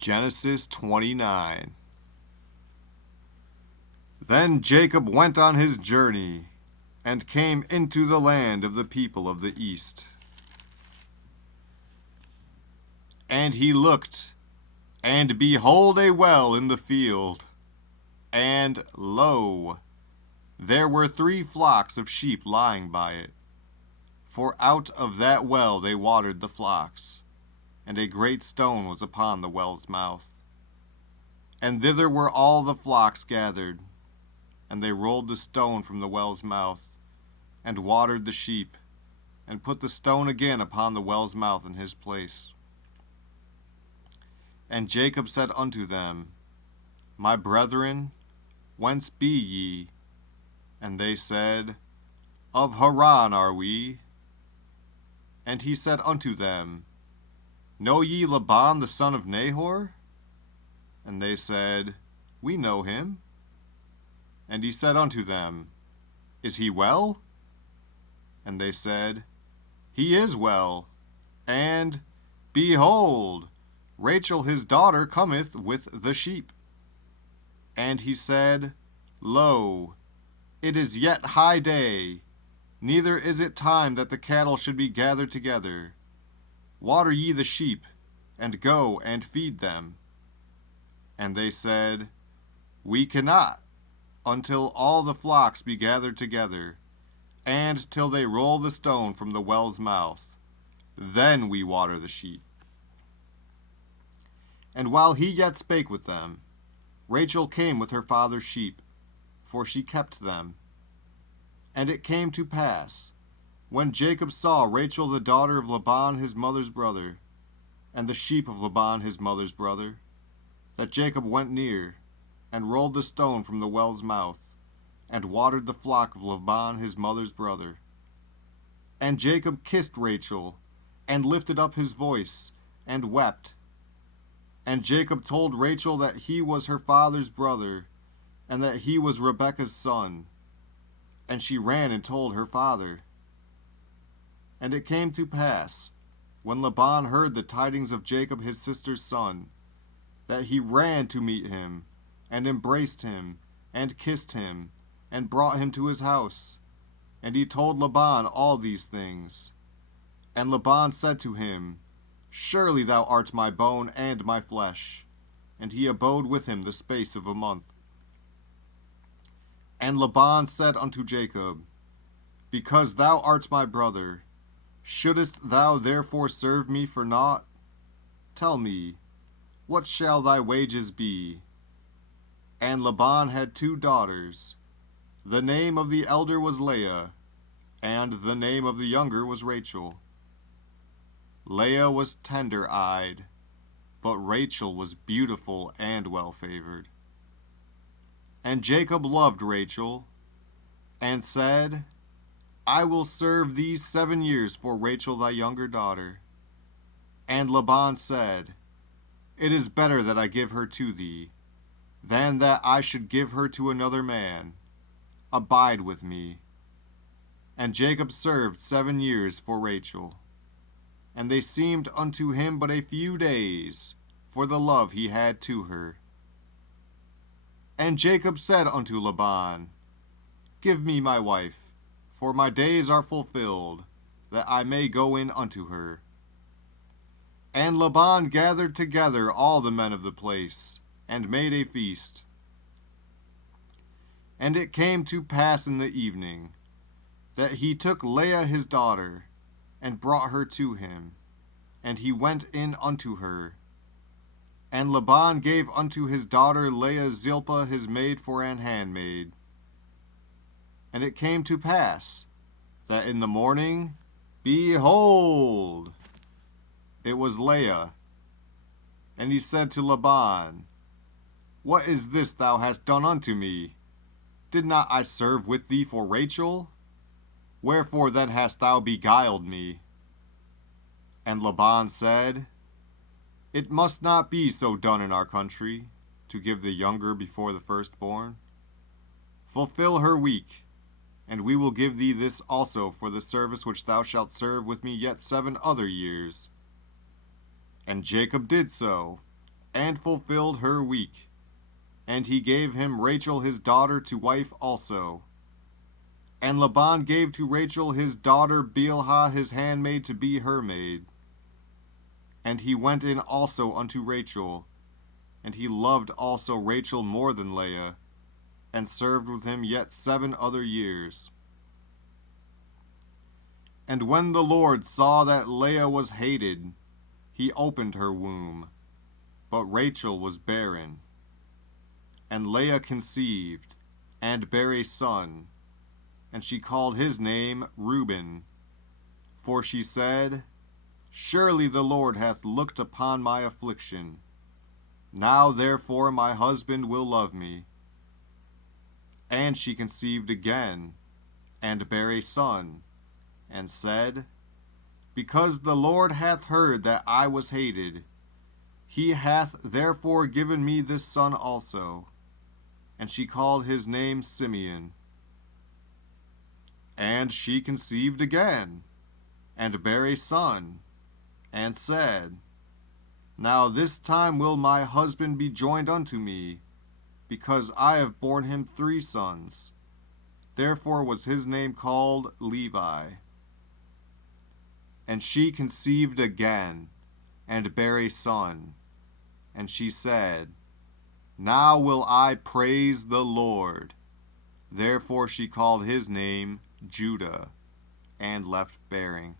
Genesis 29. Then Jacob went on his journey, and came into the land of the people of the east. And he looked, and behold a well in the field, and lo, there were 3 flocks of sheep lying by it. For out of that well they watered the flocks, and a great stone was upon the well's mouth. And thither were all the flocks gathered, and they rolled the stone from the well's mouth, and watered the sheep, and put the stone again upon the well's mouth in his place. And Jacob said unto them, My brethren, whence be ye? And they said, Of Haran are we. And he said unto them, Know ye Laban the son of Nahor? And they said, We know him. And he said unto them, Is he well? And they said, He is well. And, behold, Rachel his daughter cometh with the sheep. And he said, Lo, it is yet high day, neither is it time that the cattle should be gathered together. Water ye the sheep, and go and feed them. And they said, We cannot, until all the flocks be gathered together, and till they roll the stone from the well's mouth. Then we water the sheep. And while he yet spake with them, Rachel came with her father's sheep, for she kept them. And it came to pass, when Jacob saw Rachel the daughter of Laban his mother's brother, and the sheep of Laban his mother's brother, that Jacob went near, and rolled the stone from the well's mouth, and watered the flock of Laban his mother's brother. And Jacob kissed Rachel, and lifted up his voice, and wept. And Jacob told Rachel that he was her father's brother, and that he was Rebekah's son. And she ran and told her father. And it came to pass, when Laban heard the tidings of Jacob his sister's son, that he ran to meet him, and embraced him, and kissed him, and brought him to his house. And he told Laban all these things. And Laban said to him, Surely thou art my bone and my flesh. And he abode with him the space of a month. And Laban said unto Jacob, Because thou art my brother, shouldest thou therefore serve me for naught? Tell me, what shall thy wages be? And Laban had 2 daughters. The name of the elder was Leah, and the name of the younger was Rachel. Leah was tender-eyed, but Rachel was beautiful and well-favored. And Jacob loved Rachel, and said, I will serve thee 7 years for Rachel thy younger daughter. And Laban said, It is better that I give her to thee, than that I should give her to another man. Abide with me. And Jacob served 7 years for Rachel. And they seemed unto him but a few days, for the love he had to her. And Jacob said unto Laban, Give me my wife, for my days are fulfilled, that I may go in unto her. And Laban gathered together all the men of the place, and made a feast. And it came to pass in the evening, that he took Leah his daughter, and brought her to him, and he went in unto her. And Laban gave unto his daughter Leah Zilpah his maid for an handmaid. And it came to pass, that in the morning, behold, it was Leah. And he said to Laban, What is this thou hast done unto me? Did not I serve with thee for Rachel? Wherefore then hast thou beguiled me? And Laban said, It must not be so done in our country, to give the younger before the firstborn. Fulfill her week, and we will give thee this also for the service which thou shalt serve with me yet 7 other years. And Jacob did so, and fulfilled her week. And he gave him Rachel his daughter to wife also. And Laban gave to Rachel his daughter Bilhah his handmaid to be her maid. And he went in also unto Rachel, and he loved also Rachel more than Leah, and served with him yet 7 other years. And when the Lord saw that Leah was hated, he opened her womb, but Rachel was barren. And Leah conceived, and bare a son, and she called his name Reuben. For she said, Surely the Lord hath looked upon my affliction. Now therefore my husband will love me. And she conceived again, and bare a son, and said, Because the Lord hath heard that I was hated, he hath therefore given me this son also. And she called his name Simeon. And she conceived again, and bare a son, and said, Now this time will my husband be joined unto me, because I have borne him 3 sons. Therefore was his name called Levi. And she conceived again, and bare a son. And she said, Now will I praise the Lord. Therefore she called his name Judah, and left bearing.